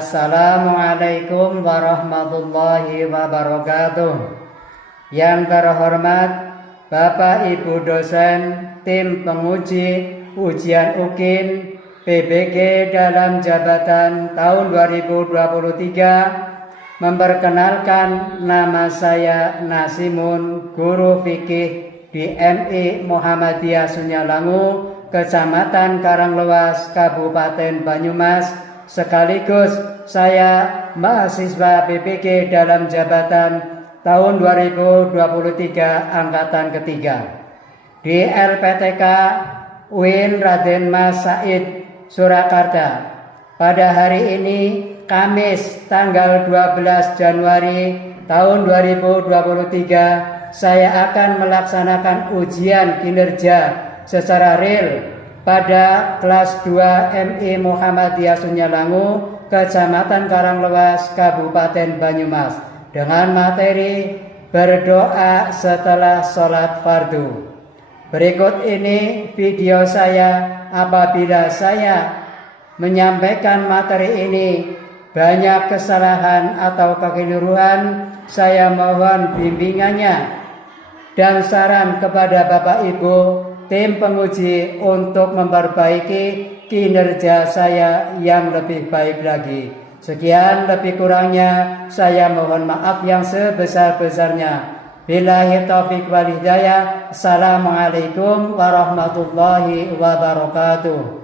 Assalamualaikum warahmatullahi wabarakatuh. Yang terhormat Bapak Ibu dosen tim penguji ujian UKIN PBG dalam jabatan tahun 2023, memperkenalkan nama saya Nasimun, guru fikih di MI Muhammadiyah Sunyalangu, Kecamatan Karanglewas, Kabupaten Banyumas. Sekaligus saya mahasiswa PBG dalam jabatan tahun 2023 angkatan ketiga di LPTK UIN Raden Mas Said Surakarta. Pada hari ini Kamis tanggal 12 Januari tahun 2023, saya akan melaksanakan ujian kinerja secara real pada kelas 2 MI Muhammadiyah Sunyalangu, Kecamatan Karanglewas, Kabupaten Banyumas, dengan materi berdoa setelah sholat fardu. Berikut ini video saya apabila saya menyampaikan materi ini banyak kesalahan atau kekeliruan. Saya mohon bimbingannya dan saran kepada Bapak Ibu tim penguji untuk memperbaiki kinerja saya yang lebih baik lagi. Sekian, lebih kurangnya saya mohon maaf yang sebesar-besarnya. Billahi taufiq wal hidayah. Assalamualaikum warahmatullahi wabarakatuh.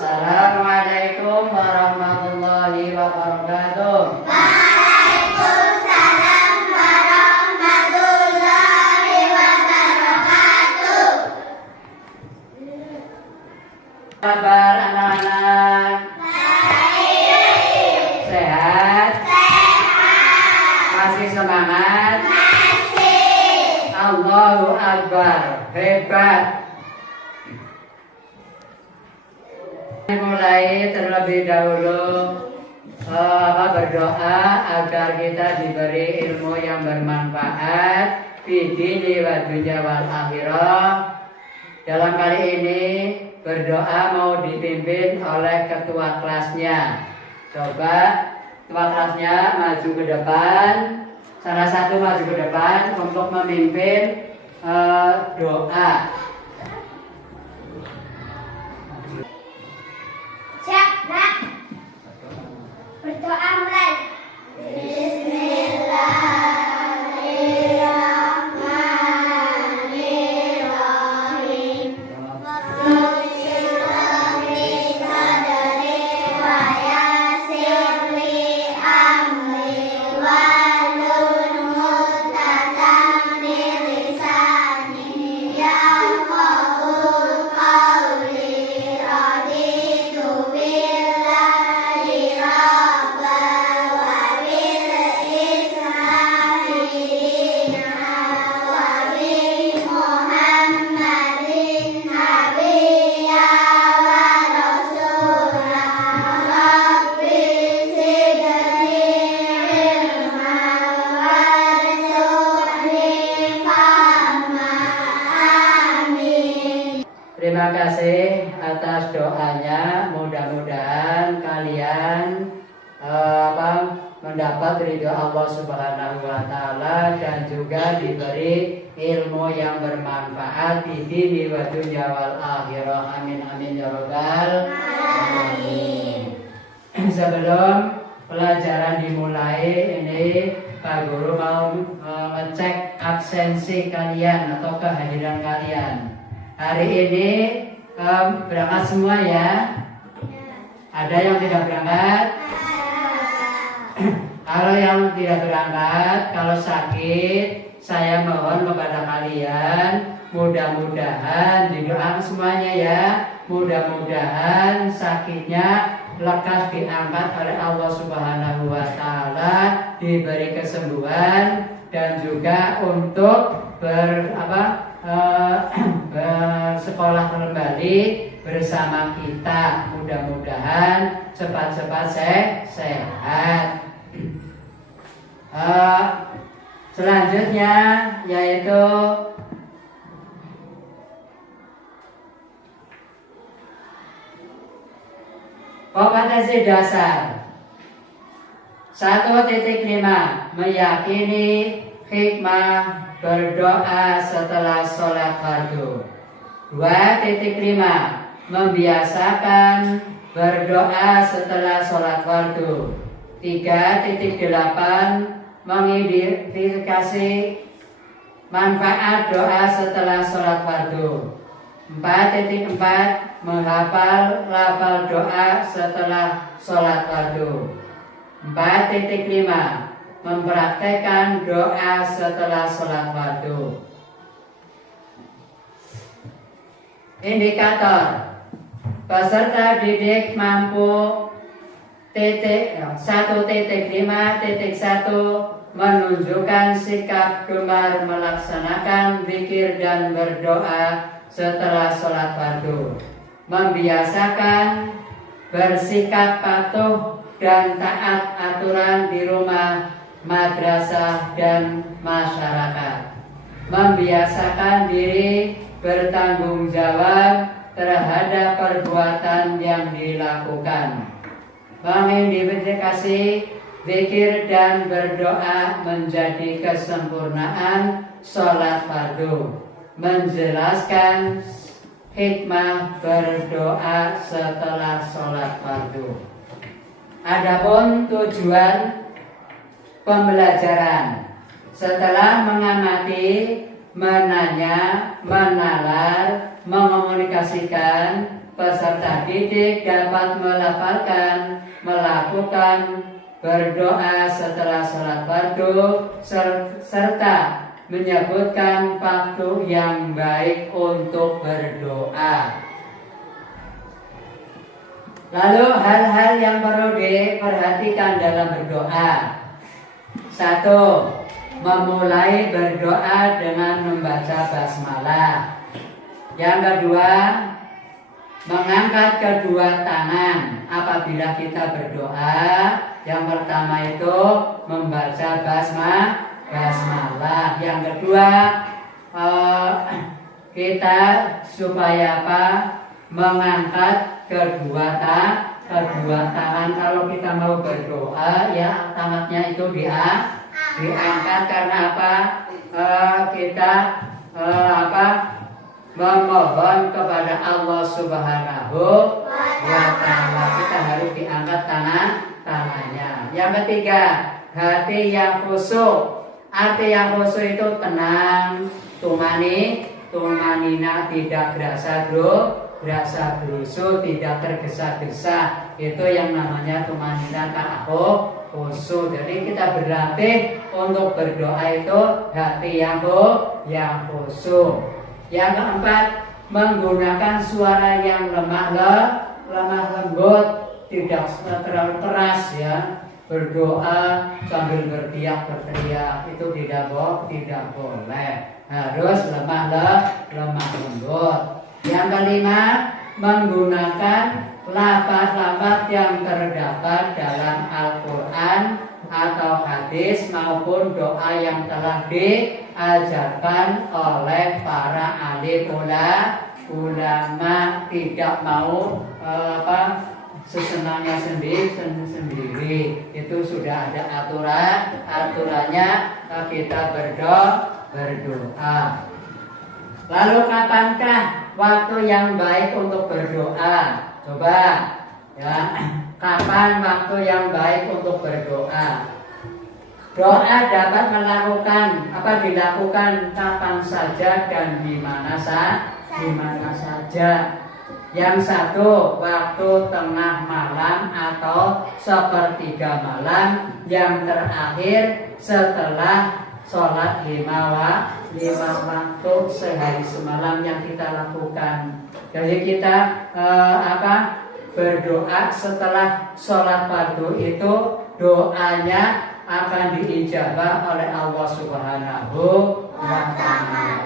Assalamualaikum warahmatullahi wabarakatuh. Waalaikumsalam warahmatullahi wabarakatuh. Kabar anak-anak? Baik. Sehat? Sehat. Masih semangat? Masih. Allahu Akbar, hebat. Mulai terlebih dahulu berdoa agar kita diberi ilmu yang bermanfaat fi dini wa dunya wal akhirah. Dalam kali ini berdoa mau dipimpin oleh ketua kelasnya. Coba ketua kelasnya maju ke depan. Salah satu maju ke depan untuk memimpin doa. Siap, Nak. Berdoa mulai. Bismillahirrahmanirrahim. Rabbi sadri wa yassir li amri wahlul 'uqdatam min lisani yafqahu qawli. Raditu billahi rabban wa bil islami dinan wa bi Muhammadin nabiyyan wa rasulan. Rabbi zidni ilman warzuqni fahman. Amin. Terima kasih atas doanya. Mudah-mudahan kalian mendapat ridho Allah Subhanahu wa Ta'ala dan juga diberi ilmu yang bermanfaat di dini wa dunya wal akhirah. Amin amin ya rabbal alamin. Sebelum pelajaran dimulai ini Pak Guru mau ngecek absensi kalian atau kehadiran kalian. Hari ini berangkat semua ya? Ada yang tidak berangkat? Kalau yang tidak berangkat, kalau sakit, saya mohon kepada kalian, mudah-mudahan didoakan semuanya ya, mudah-mudahan sakitnya lekas diangkat oleh Allah Subhanahu wa Ta'ala, diberi kesembuhan dan juga untuk bersekolah kembali bersama kita, mudah-mudahan cepat-cepat sehat. Selanjutnya yaitu kompetensi dasar 1.5 meyakini hikmah berdoa setelah sholat fardu. 2.5 membiasakan berdoa setelah sholat fardu. 3.8 mengidentifikasi manfaat doa setelah sholat fardu. 4.4 menghafal lafal doa setelah sholat fardu. 4.5 mempraktekkan doa setelah sholat fardu. Indikator peserta didik mampu 1.5.1 menunjukkan sikap gemar melaksanakan zikir dan berdoa setelah sholat fardu, membiasakan bersikap patuh dan taat aturan di rumah, madrasah, dan masyarakat, membiasakan diri bertanggung jawab terhadap perbuatan yang dilakukan, mengidentifikasi zikir dan berdoa menjadi kesempurnaan sholat fardu, menjelaskan hikmah berdoa setelah sholat fardu. Adapun tujuan pembelajaran setelah mengamati, menanya, menalar, mengomunikasikan, peserta didik dapat melafalkan, melakukan berdoa setelah sholat fardu serta menyebutkan waktu yang baik untuk berdoa. Lalu hal-hal yang perlu diperhatikan dalam berdoa. 1. Memulai berdoa dengan membaca basmalah. Yang kedua, mengangkat kedua tangan apabila kita berdoa. Yang pertama itu membaca basmalah. Yang kedua, kita supaya apa? Mengangkat kedua tangan. Kalau kita mau berdoa ya tangannya itu diangkat karena apa? Kita memohon kepada Allah Subhanahu wa Ta'ala. Kita harus diangkat tangannya. Yang ketiga, hati yang khusyuk. Arti yang khusyuk itu tenang, tumanina, tidak berasa gerusu, tidak tergesa-gesa. Itu yang namanya tumanina khusyuk. Jadi kita berlatih untuk berdoa itu hati yang khusyuk. Yang keempat, menggunakan suara yang lemah lembut, tidak terlalu keras ya. Berdoa sambil berteriak itu tidak boleh. Harus lemah lembut. Yang kelima, menggunakan lafaz-lafaz yang terdapat dalam Al-Quran atau hadis maupun doa yang telah diajarkan oleh para alim ulama. Tidak mau sesenangnya sendiri. Itu sudah ada aturannya kita berdoa. Lalu kapankah waktu yang baik untuk berdoa? Coba Ya, kapan waktu yang baik untuk berdoa? Doa dapat dilakukan kapan saja dan di mana saja. Yang satu, waktu tengah malam atau sepertiga malam. Yang terakhir setelah sholat 5 waktu sehari semalam yang kita lakukan. Jadi kita berdoa setelah sholat fardu itu doanya akan diijabah oleh Allah Subhanahu wa Ta'ala.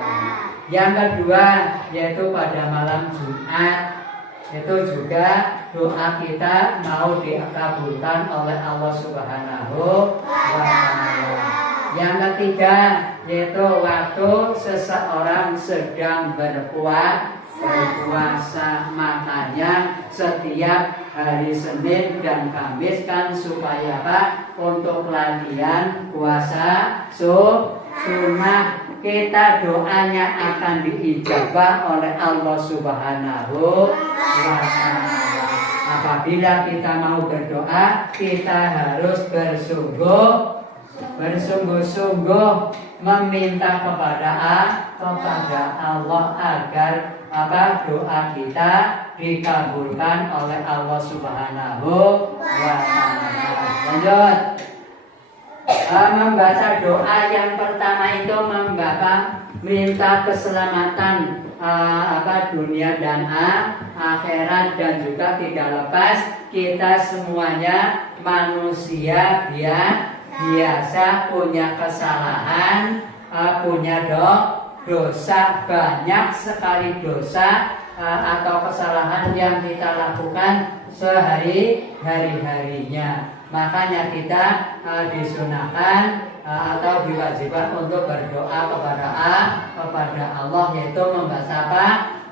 Yang kedua yaitu pada malam Jumat, itu juga doa kita mau dikabulkan oleh Allah Subhanahu wa Ta'ala. Yang ketiga yaitu waktu seseorang sedang berpuasa, makanya setiap hari Senin dan Kamis kan supaya untuk latihan puasa sunnah, kita doanya akan diijabah oleh Allah Subhanahu wa Ta'ala. Apabila kita mau berdoa, kita harus bersungguh-sungguh meminta kepada Allah agar doa kita dikabulkan oleh Allah Subhanahu wa Ta'ala. Lanjut. Membaca doa yang pertama itu minta keselamatan dunia dan akhirat, dan juga tidak lepas kita semuanya manusia biasa punya kesalahan, punya dosa, banyak sekali dosa atau kesalahan yang kita lakukan sehari-harinya. Makanya kita disunahkan atau diwajibkan untuk berdoa kepada Allah, yaitu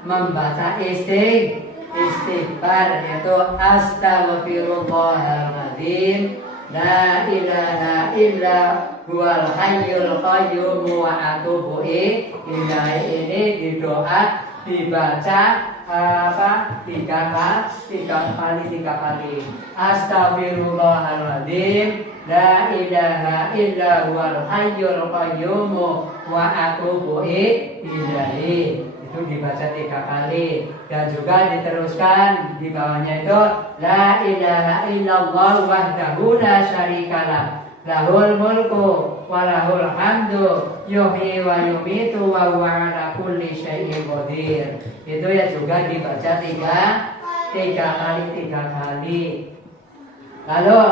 membaca istighfar, yaitu astaghfirullahaladzim la ilaha illa huwal hayyul qayyum wa atubu ilaihi. Ini di doa dibaca tiga kali. Astaghfirullahaladzim la ilaha illa huwal hayyul qayyum wa atubu ilaihi. Itu dibaca 3 kali, dan juga diteruskan di bawahnya itu la ilaha illallah wahdahu la syarikalah lahul mulku wa lahul hamdu yuhyi wa yumitu wa huwa ala kulli syai'in qadir. Itu ya juga dibaca tiga kali. Lalu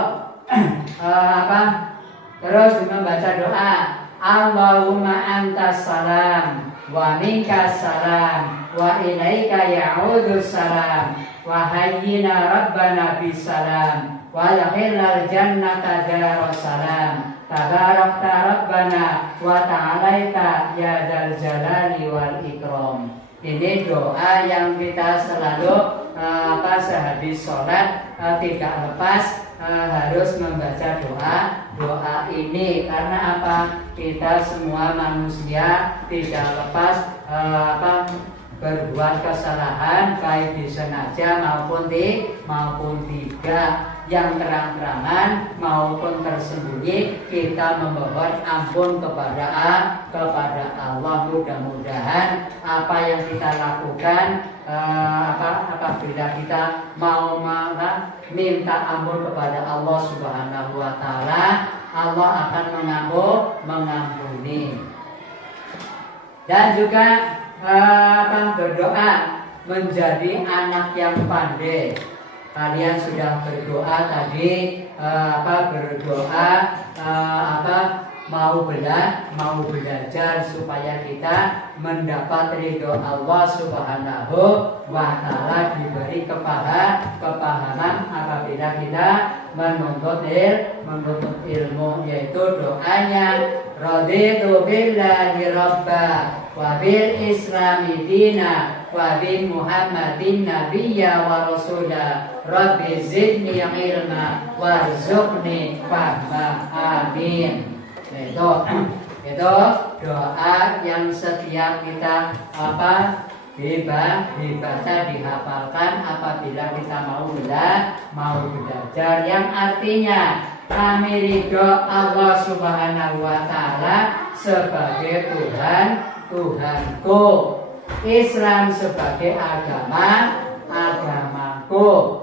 terus membaca doa Allahumma antas salam wa minkas salam wa ilaika ya'udus salam wa hayyina rabbana bis salam wa lakhilal jannata daras salam tabarakta rabbana wa ta'alaita ya dal jalali wal ikram. Ini doa yang kita selalu sehabis sholat tidak lepas harus membaca doa ini. Karena kita semua manusia tidak lepas berbuat kesalahan, baik disengaja maupun tidak, yang terang-terangan maupun tersembunyi. Kita memohon ampun kepada Allah. Mudah-mudahan apa yang kita lakukan, apabila kita mau minta ampun kepada Allah Subhanahu wa Ta'ala, Allah akan mengampuni. Dan juga berdoa menjadi anak yang pandai. Kalian sudah berdoa tadi, mau belajar supaya kita mendapat ridho Allah Subhanahu wa Ta'ala, diberi kepahaman apabila kita menuntut ilmu, yaitu doanya raditu billahi rabba wa bil islami dina wa bi muhammadin nabiyya wa rasula rabbi zidni ilma warzuqni fahma amin. Itu doa yang setiap kita dibaca, dihafalkan apabila kita mau belajar, yang artinya kami ridho Allah Subhanahu wa Ta'ala sebagai Tuhanku, Islam sebagai agamaku,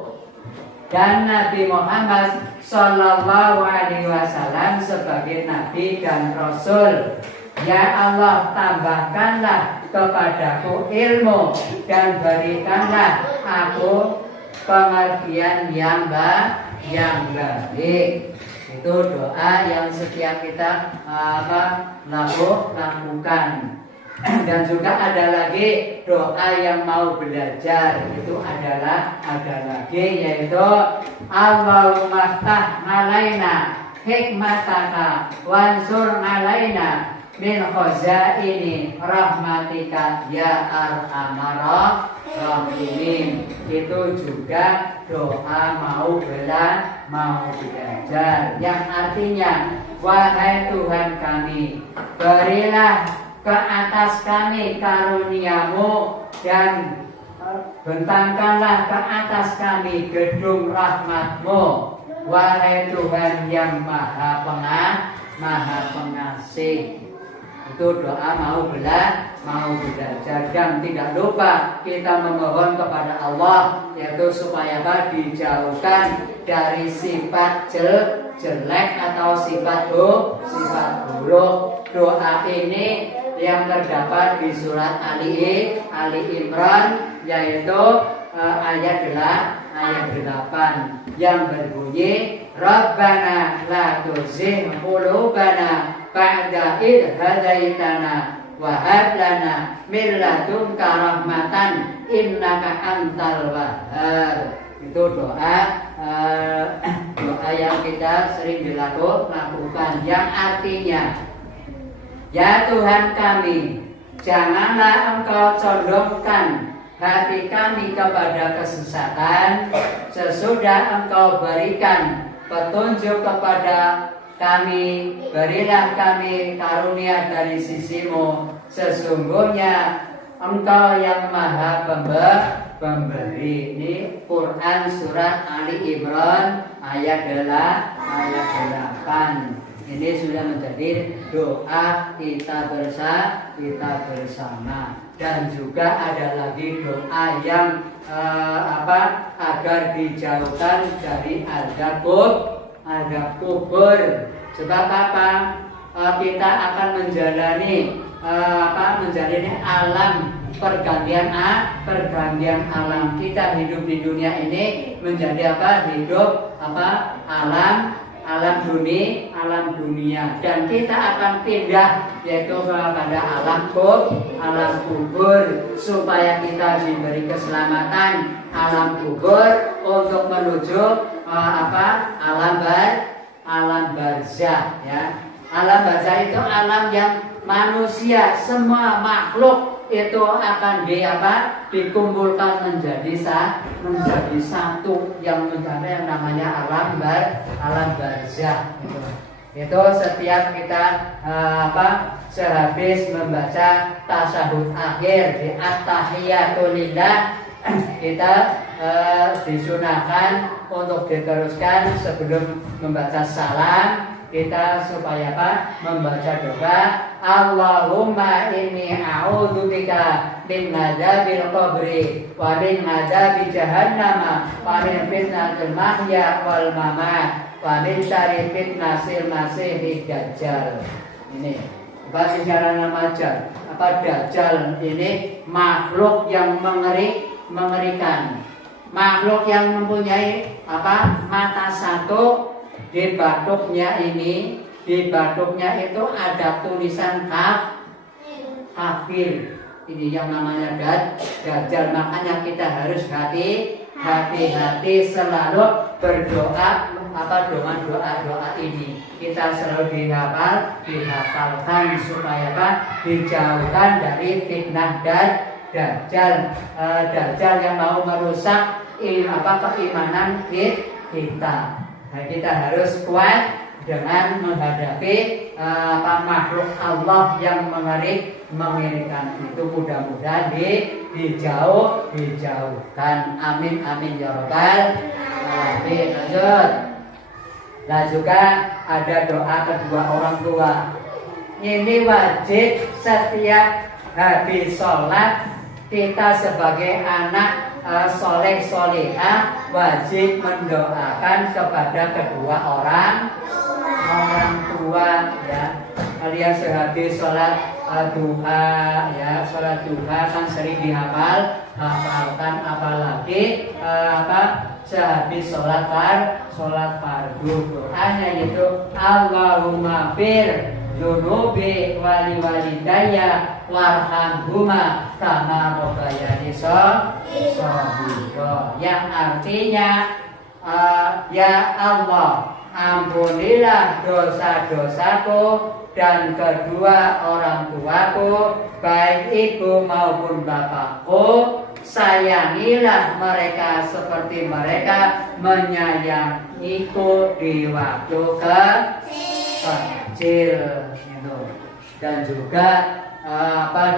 dan Nabi Muhammad Sallallahu Alaihi Wasallam sebagai Nabi dan Rasul. Ya Allah, tambahkanlah kepadaku ilmu dan berikanlah aku pengertian yang baik. Itu doa yang setiap kita lakukan. Dan juga ada lagi doa yang mau belajar, itu ada lagi, yaitu Allahumma ftah alaina hikmataka wansur alaina min khazaini rahmatika ya arhamar rahimin. Itu juga doa mau belajar, yang artinya wahai Tuhan kami, berilah ke atas kami karuniamu dan bentangkanlah ke atas kami gedung rahmatmu, wahai Tuhan yang maha pengasih. Itu doa mau belajar, dan tidak lupa kita memohon kepada Allah, yaitu supaya dijauhkan dari sifat jelek atau sifat buruk. Doa ini yang terdapat di surat Ali Imran, yaitu ayat 8 yang berbunyi Rabbana la tuzigh qulubana ba'da idh hadaitana wa hab lana min ladunka rahmatan innaka antal wahhab. Itu doa yang kita sering lakukan, yang artinya ya Tuhan kami, janganlah Engkau condongkan hati kami kepada kesesatan sesudah Engkau berikan petunjuk kepada kami. Berilah kami karunia dari sisimu, sesungguhnya Engkau yang maha pemberi. Ini Quran surat Ali Imran ayat 8. Ini sudah menjadi doa kita bersama. Dan juga ada lagi doa yang agar dijauhkan dari azab kubur. Sebab apa? Kita akan menjalani alam pergantian alam. Kita hidup di dunia ini menjadi hidup alam dunia, dan kita akan pindah yaitu kepada alam kubur, supaya kita diberi keselamatan alam kubur untuk menuju alam barzah, ya. Alam barzah itu alam yang manusia, semua makhluk itu akan dikumpulkan menjadi satu, yang mencapai yang namanya alam barzah. Itu setiap kita sehabis membaca tasyahud akhir di at-tahiyatu lillah, kita disunahkan untuk diteruskan sebelum membaca salam, kita supaya membaca doa Allahumma inni a'udzubika min adzabil qabri wa min adzabi jahannam wa min fitnatil mahya wal mamat wa min syarri fitnasil masiihid dajjal. Ini bahasa secara nama Dajjal ini makhluk yang mengerikan, makhluk yang mempunyai mata satu. Di batuknya itu ada tulisan kafir. Ini yang namanya Dajjal. Makanya kita harus hati-hati selalu berdoa dengan doa ini. Kita selalu dihafalkan supaya dijauhkan dari fitnah Dajjal yang mau merusak keimanan kita. Nah, kita harus kuat dengan menghadapi makhluk Allah yang mengerikan itu. Mudah-mudahan dijauhkan. Amin amin ya rabbal alamin. Lanjut. Nah juga ada doa kedua orang tua. Ini wajib setiap habis sholat kita sebagai anak soleh solehah wajib mendoakan kepada kedua orang tua ya. Kalian sehabis sholat duha ya, sholat duha kan sering hafalkan, apalagi sehabis sholat fardu doanya itu Allahumma fir dzunubi wali walidayya warhamhuma kama rabbayani shaghira, yang artinya ya Allah, ampunilah dosa-dosaku dan kedua orang tuaku, baik ibu maupun bapakku. Sayangilah mereka seperti mereka menyayangiku di waktu kecil gitu. Dan juga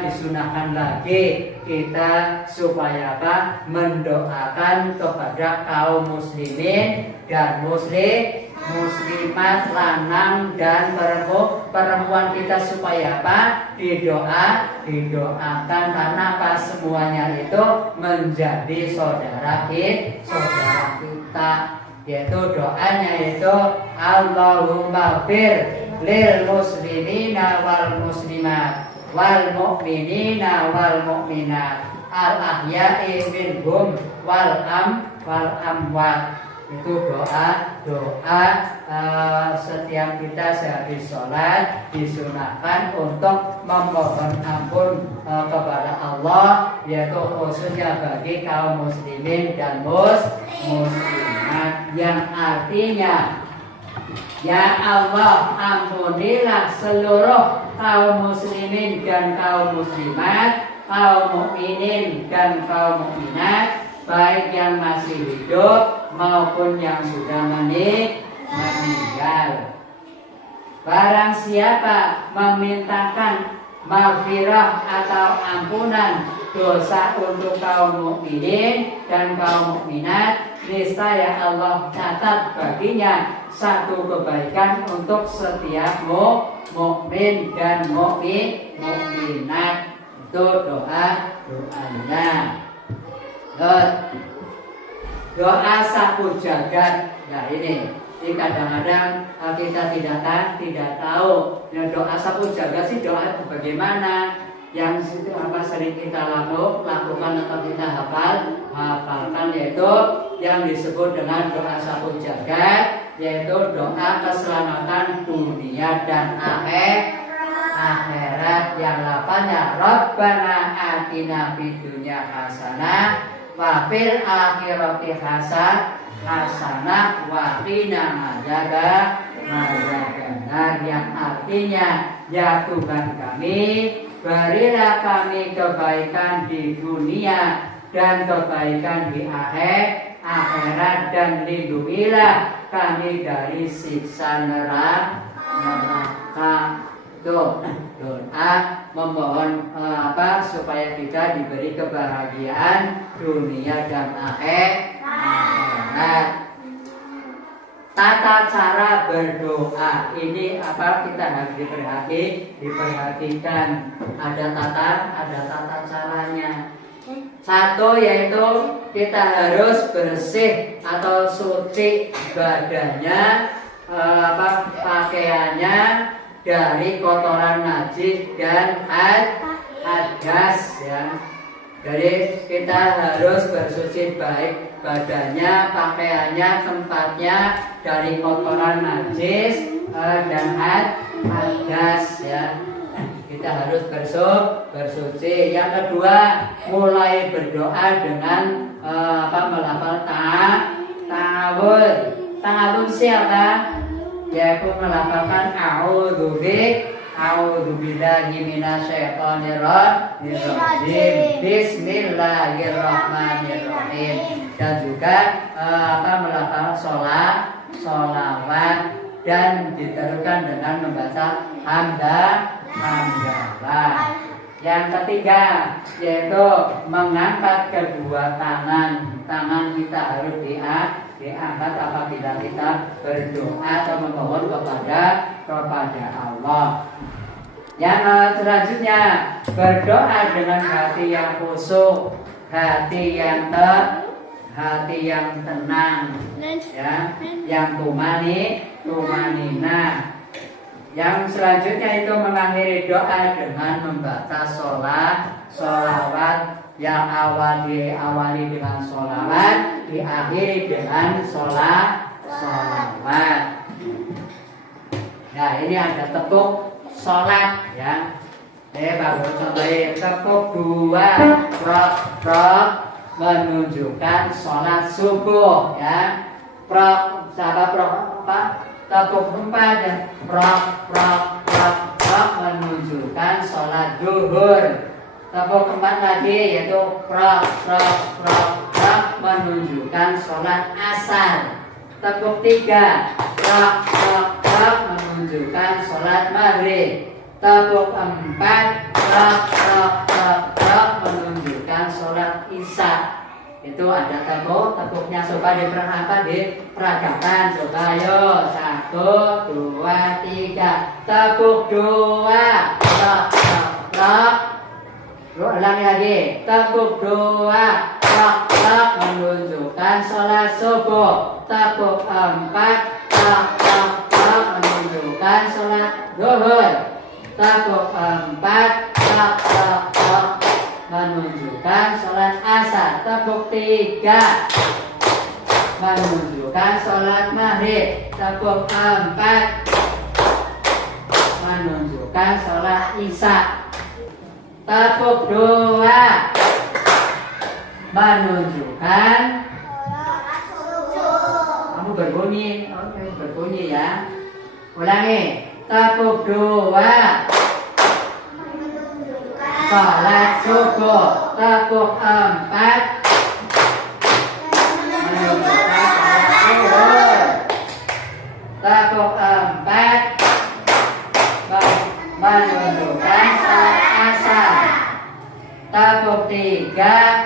disunahkan lagi kita supaya mendoakan kepada kaum muslimin dan muslimat lanang dan perempuan kita supaya didoakan karena semuanya itu menjadi saudara kita, yaitu doanya itu Allahumma fir lil muslimina wal muslimat wal mu'minina wal mu'minat al ahya'i minhum wal amwat. Itu doa setiap kita sehabis sholat disunahkan untuk memohon ampun kepada Allah, yaitu khususnya bagi kaum muslimin dan muslimat, yang artinya ya Allah, ampunilah seluruh kaum muslimin dan kaum muslimat, kaum mukminin dan kaum mukminat, baik yang masih hidup maupun yang sudah meninggal. Barang siapa memintakan maghfirah atau ampunan dosa untuk kaum mukminin dan kaum mukminat, niscaya Allah catat baginya satu kebaikan untuk setiap mukmin dan mukminat. Itu doanya. Doa sapu jagat. Nah ini kadang-kadang kita tidak tahu ya, doa sapu jagat sih doa itu bagaimana. Yang itu sering kita lakukan atau kita hafalkan, yaitu yang disebut dengan doa sapu jagat, yaitu doa keselamatan dunia dan akhirat, yang lafaznya Rabbana atina fid dunya hasanah wa fil akhirati hasanah wa qina adzabannar, yang artinya ya Tuhan kami, berilah kami kebaikan di dunia dan kebaikan di akhirat, dan lindungilah kami dari siksa neraka. Doa memohon supaya kita diberi kebahagiaan dunia dan akhirat. Tata cara berdoa ini kita harus diperhatikan. Ada tata caranya. Satu yaitu kita harus bersih atau suci badannya, pakaiannya dari kotoran najis dan hadas ya. Jadi kita harus bersuci baik badannya, pakaiannya, tempatnya dari kotoran najis dan hadas ya. Kita harus bersuci. Yang kedua, mulai berdoa dengan melafal ta'awud. Ta'awud siapa? Yaitu melafalkan a'udzu billahi minasyaitonir rajim, bismillahirrahmanirrahim, dan juga melafalkan sholawat dan diteruskan dengan membaca hamdalah. Yang ketiga yaitu mengangkat kedua tangan. Tangan kita harus diangkat apabila kita berdoa atau memohon kepada Allah. Yang selanjutnya berdoa dengan hati yang khusyuk, hati yang tenang, ya, yang tumanina. Yang selanjutnya itu mengakhiri doa dengan membaca sholawat yang diawali dengan sholawat, diakhiri dengan sholawat. Nah, ini ada tepuk sholat, ya. Baru contohnya tepuk 2 prok menunjukkan sholat subuh, ya. Prok apa? Tepuk 4 ya. Prok menunjukkan sholat zuhur. Tepuk 4 lagi yaitu prok menunjukkan sholat asar. Tepuk 3 prok menunjukkan sholat maghrib. Tepuk 4 prok menunjukkan sholat isya. Itu ada tepuknya. Coba diperagakan. Coba ayo 1, 2, 3. Tepuk 2 prok. Ulangi lagi. Tepuk 2 prok menunjukkan sholat subuh. Tepuk 4 prok menunjukkan sholat zuhur. Tepuk 4 prok menunjukkan sholat asar. Tepuk 3 menunjukkan sholat maghrib. Tepuk 4 menunjukkan sholat isya. Tepuk 2 menunjukkan kamu berbunyi ya. Ulangi. Tepuk 2 sholat subuh. Tepuk 4 menunjukkan sholat zuhur. Tepuk 4 menunjukkan sholat asar. Tepuk 3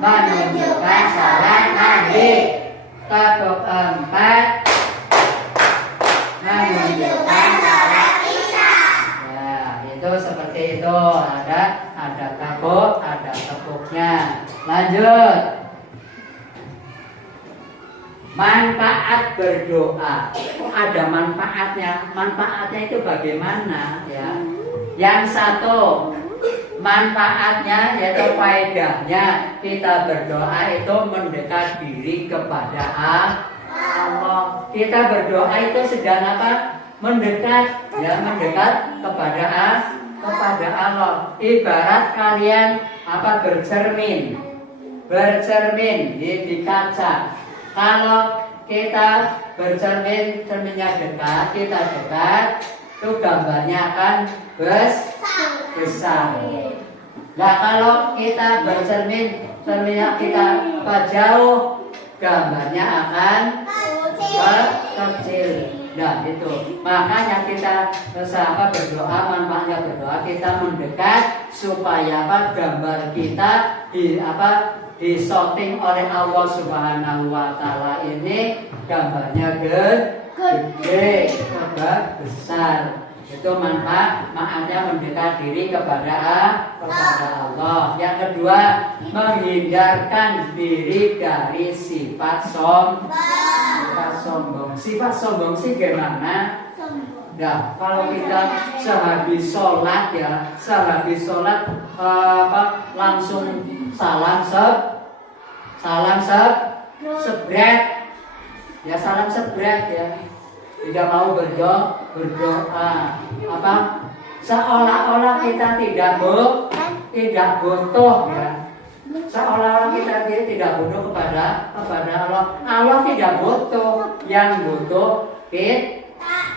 menunjukkan sholat maghrib. Tepuk 4 menunjukkan sholat isya. Ya, itu seperti itu. Ada tepuknya. Lanjut. Manfaat berdoa. Ada manfaatnya. Manfaatnya itu bagaimana, ya? Yang satu, manfaatnya yaitu faedahnya kita berdoa itu mendekat diri kepada Allah. Kita berdoa itu sedang apa? Mendekat, ya, mendekat kepada Allah. Ibarat kalian apa? Bercermin di kaca. Kalau kita bercermin, cerminnya dekat, kita dekat, itu gambarnya akan besar. Nah, kalau kita bercermin, cerminnya kita jauh, gambarnya akan kecil. Nah, itu. Makanya kita berdoa, manfaatnya berdoa, kita mendekat supaya gambar kita disorting oleh Allah Subhanahu wa Ta'ala ini gambarnya gede, besar. Itu manfaatnya mendekat diri kepada Allah. Yang kedua, menghindarkan diri dari sifat sombong. Sifat sombong sih gimana? Nah, kalau kita sehabis sholat langsung salam sebret ya, tidak mau berdoa seolah-olah kita tidak butuh, ya, seolah-olah kita tidak butuh kepada Allah. Allah tidak butuh, yang butuh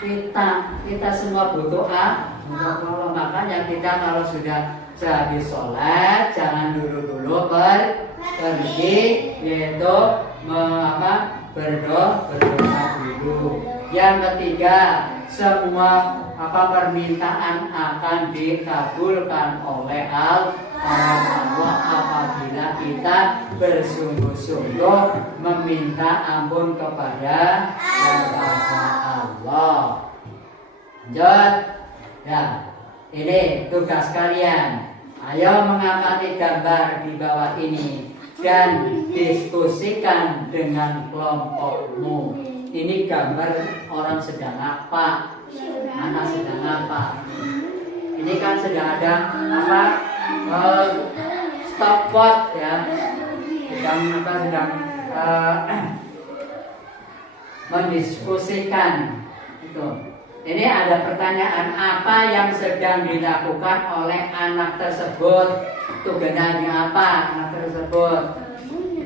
kita semua butuh Allah. Makanya kita kalau sudah habis sholat jangan dulu berdoa. pergi yaitu berdoa dulu. Yang ketiga, semua permintaan akan dikabulkan oleh Allah apabila kita bersungguh-sungguh meminta ampun kepada Allah. Lanjut. Ya, ini tugas kalian. Ayo mengangkat gambar di bawah ini dan diskusikan dengan kelompokmu. Ini gambar orang sedang apa? Anak sedang apa? Ini kan sedang ada stopwatch ya. Sedang mendiskusikan itu. Ini ada pertanyaan, apa yang sedang dilakukan oleh anak tersebut? Tugasnya apa anak tersebut?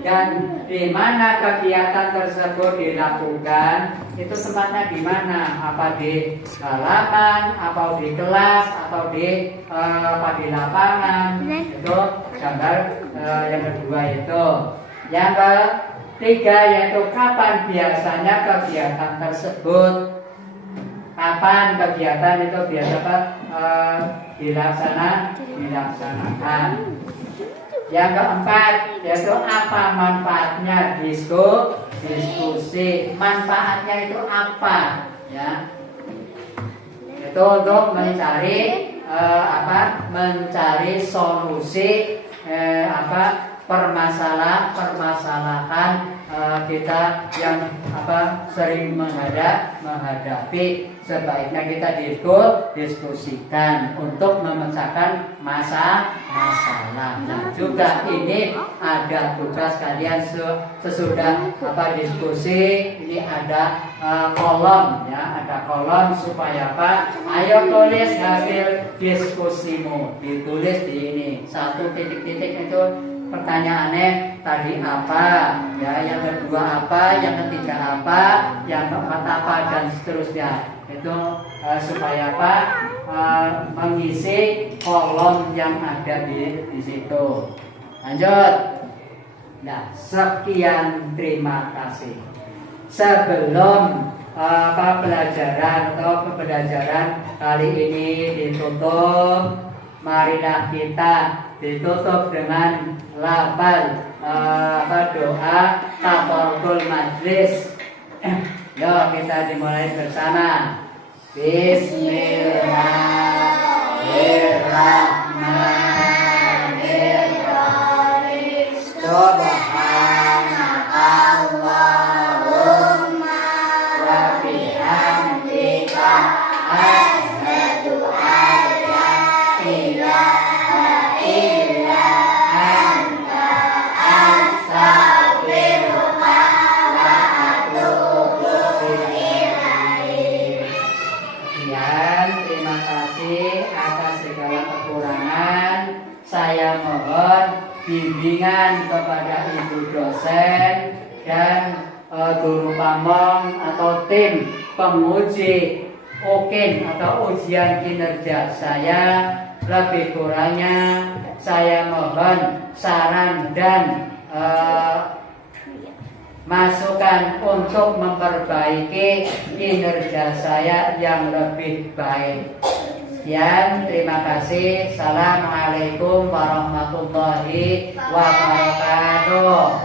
Dan di mana kegiatan tersebut dilakukan? Itu tempatnya di mana? Apa di halaman, atau di kelas, atau di lapangan? Itu gambar yang kedua itu. Yang ketiga yaitu kapan biasanya kegiatan tersebut? Kapan kegiatan itu biasa dilaksanakan? Yang keempat yaitu apa manfaatnya diskusi? Manfaatnya itu apa? Ya, itu untuk mencari mencari solusi permasalahan kita yang sering menghadapi. Sebaiknya kita diskusikan untuk memecahkan masalah. Nah, juga ini ada tugas kalian sesudah diskusi. Ini ada kolom ya, ada kolom supaya ayo tulis hasil diskusimu, ditulis di ini. Satu titik-titik itu pertanyaannya tadi apa, ya, yang kedua apa, yang ketiga apa, yang keempat apa, dan seterusnya. Itu supaya mengisi kolom yang ada di situ. Lanjut. Nah, sekian, terima kasih. Sebelum pembelajaran kali ini ditutup, marilah kita ditutup dengan lafal doa kafaratul majlis. Yo, kita dimulai bersama. Bismillahirrahmanirrahim. Subhanakallahumma wa bihamdika asyhadu an la ilaha illa anta astaghfiruka wa atubu ilaik. Sekian, terima kasih atas segala kekurangan. Saya mohon bimbingan kepada ibu dosen dan guru pamong atau tim penguji UKIN atau ujian kinerja saya. Lebih kurangnya saya mohon saran dan masukan untuk memperbaiki kinerja saya yang lebih baik. Sekian, terima kasih. Assalamualaikum warahmatullahi wabarakatuh.